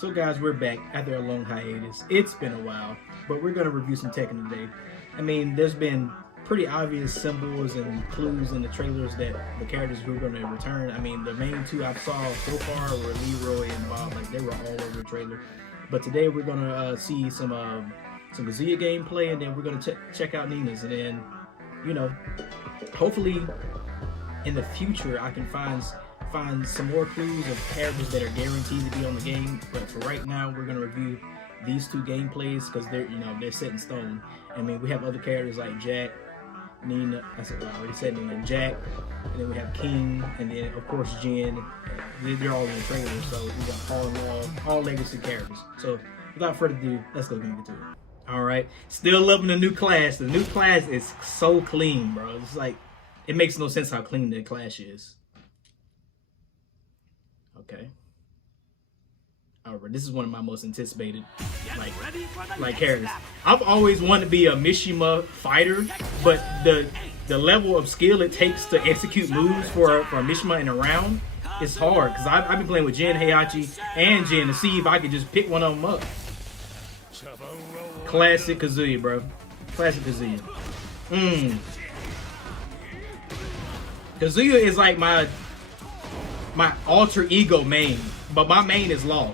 So guys, we're back after a long hiatus. It's been a while, but we're gonna review some Tekken today. I mean, there's been pretty obvious symbols and clues in the trailers that the characters who are gonna return. I mean, the main two I saw so far were Leroy and Bob. Like they were all over the trailer. But today we're gonna see some Kazuya gameplay, and then we're gonna check out Nina's, and then you know, hopefully in the future I can find some more clues of characters that are guaranteed to be on the game. But for right now, we're gonna review these two gameplays because they're set in stone. I mean, we have other characters like Jack, Nina. I already said Nina, Jack, and then we have King, and then of course Jin. They're all in the trailer, so we got all legacy characters. So without further ado, let's go get into it. All right, still loving the new class. The new class is so clean, bro. It's like it makes no sense how clean the class is. Okay. Alright, this is one of my most anticipated like characters. I've always wanted to be a Mishima fighter, but the level of skill it takes to execute moves for Mishima in a round is hard. Because I've been playing with Jin, Heihachi, and Jin to see if I could just pick one of them up. Classic Kazuya, bro. Classic Kazuya. Kazuya is like my alter ego main, but my main is Law.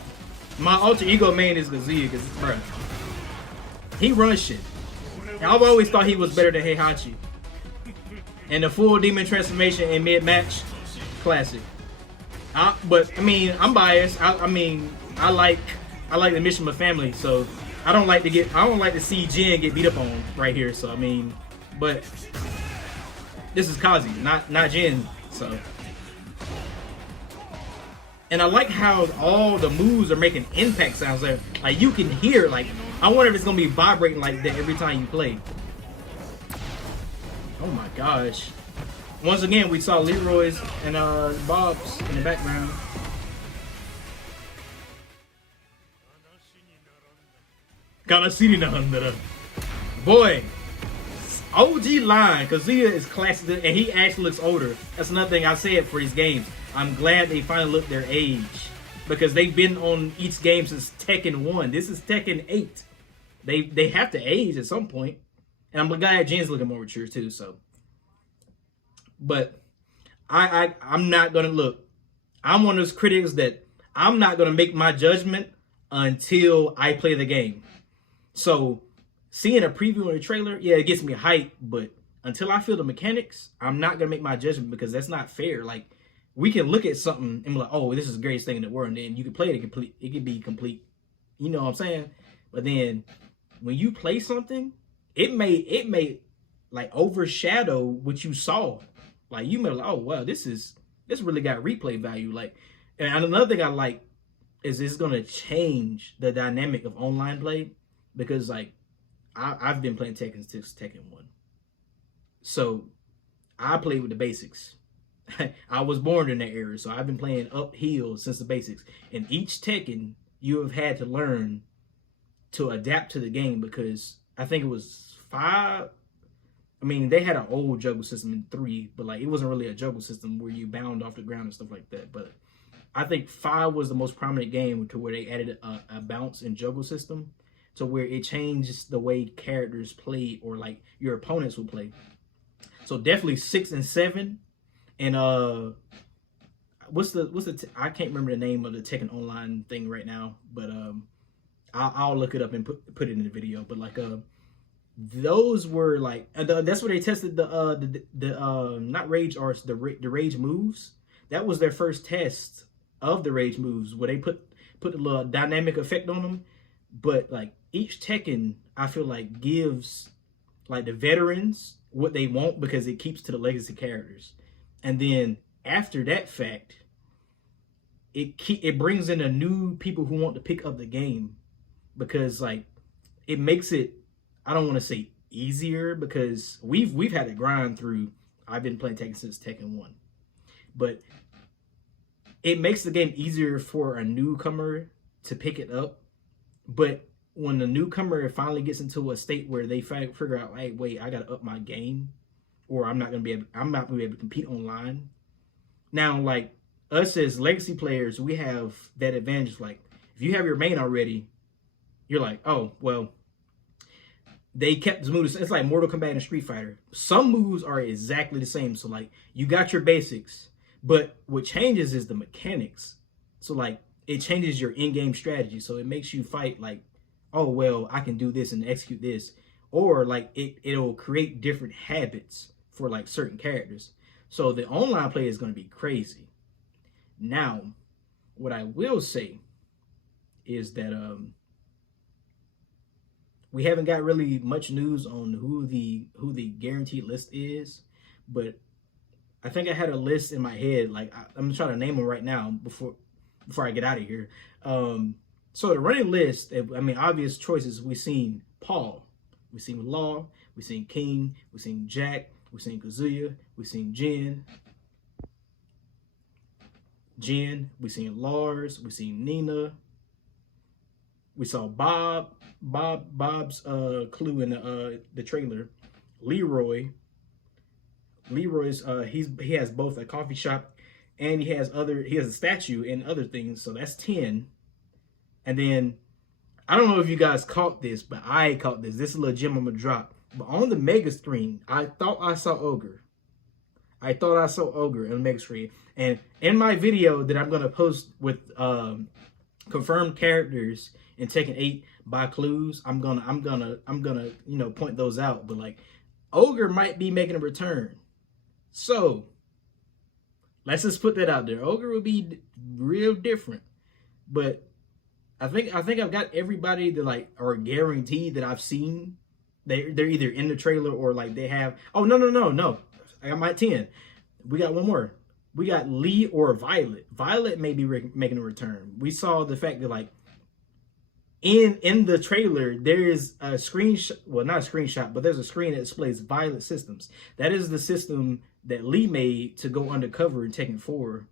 My alter ego main is Kazuya because, bro, he runs shit. And I've always thought he was better than Heihachi. And the full demon transformation in mid-match, classic. But I mean, I'm biased. I like the Mishima family, so I don't like to see Jin get beat up on right here. So I mean, but this is Kazi, not Jin, so. And I like how all the moves are making impact sounds there. Like you can hear, like, I wonder if it's gonna be vibrating like that every time you play. Oh my gosh. Once again, we saw Leroy's and Bob's in the background. Boy, OG line, Kazuya is classic, and he actually looks older. That's another thing I said for these games. I'm glad they finally looked their age because they've been on each game since Tekken 1. This is Tekken 8. They have to age at some point. And I'm glad Jin's looking more mature too, so. But I'm not gonna look. I'm one of those critics that I'm not gonna make my judgment until I play the game. So seeing a preview in a trailer, yeah, it gets me hyped, but until I feel the mechanics, I'm not gonna make my judgment because that's not fair. Like, we can look at something and be like, oh, this is the greatest thing in the world, and then you can play it complete. It can be complete. You know what I'm saying? But then when you play something, it may like overshadow what you saw. Like you may be like, oh wow, this really got replay value. Like, and another thing I like is it's gonna change the dynamic of online play because like I've been playing Tekken since Tekken 1. So I play with the basics. I was born in that era, so I've been playing uphill since the basics. And each Tekken, you have had to learn to adapt to the game because I think it was 5. I mean, they had an old juggle system in 3, but like it wasn't really a juggle system where you bound off the ground and stuff like that. But I think 5 was the most prominent game to where they added a bounce and juggle system to where it changes the way characters play or like your opponents will play. So definitely 6 and 7. And I can't remember the name of the Tekken Online thing right now, but I'll look it up and put it in the video. But like those were like that's where they tested the not rage arts, the rage moves. That was their first test of the rage moves where they put a little dynamic effect on them. But like each Tekken, I feel like gives like the veterans what they want because it keeps to the legacy characters. And then after that fact, it brings in a new people who want to pick up the game because like it makes it, I don't want to say easier because we've had to grind through. I've been playing Tekken since Tekken 1, but it makes the game easier for a newcomer to pick it up. But when the newcomer finally gets into a state where they figure out, hey, wait, I gotta up my game, or I'm not gonna be able to compete online. Now, like us as legacy players, we have that advantage. Like If you have your main already, you're like, oh, well, they kept the moves. It's like Mortal Kombat and Street Fighter. Some moves are exactly the same. So like you got your basics, but what changes is the mechanics. So like it changes your in-game strategy. So it makes you fight like, oh well, I can do this and execute this, or like it'll create different habits for like certain characters. So the online play is going to be crazy. Now, what I will say is that we haven't got really much news on who the guaranteed list is, but I think I had a list in my head. Like I'm trying to name them right now before I get out of here. So the running list, I mean, obvious choices. We've seen Paul, we've seen Law, we've seen King, we've seen Jack, we've seen Kazuya, we've seen Jen, we've seen Lars, we've seen Nina. We saw Bob's clue in the trailer. Leroy's he has both a coffee shop and he has a statue and other things, so that's 10. And then I don't know if you guys caught this, but I caught this. This is a little gem I'm gonna drop. But on the mega screen, I thought I saw Ogre. I thought I saw Ogre on the mega screen. And in my video that I'm gonna post with confirmed characters in Tekken 8 by clues, I'm gonna point those out. But like Ogre might be making a return. So let's just put that out there. Ogre will be real different. But I think I've got everybody that like are guaranteed that I've seen. They're either in the trailer or like they have. Oh no. I got my 10. We got one more. We got Lee or Violet. Violet may be making a return. We saw the fact that like in the trailer there is a screenshot. Well, not a screenshot, but there's a screen that displays Violet Systems. That is the system that Lee made to go undercover in Tekken 4.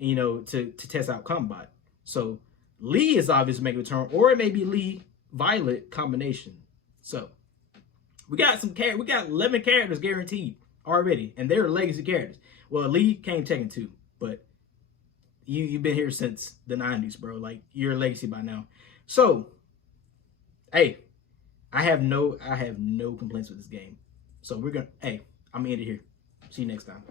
To test out combat. So Lee is obviously making a return, or it may be Lee Violet combination. So we got 11 characters guaranteed already, and they're legacy characters. Well, Lee came Tekken 2, but you've been here since the 90s, bro. Like you're a legacy by now. So, hey, I have no complaints with this game. So I'm gonna end it here. See you next time.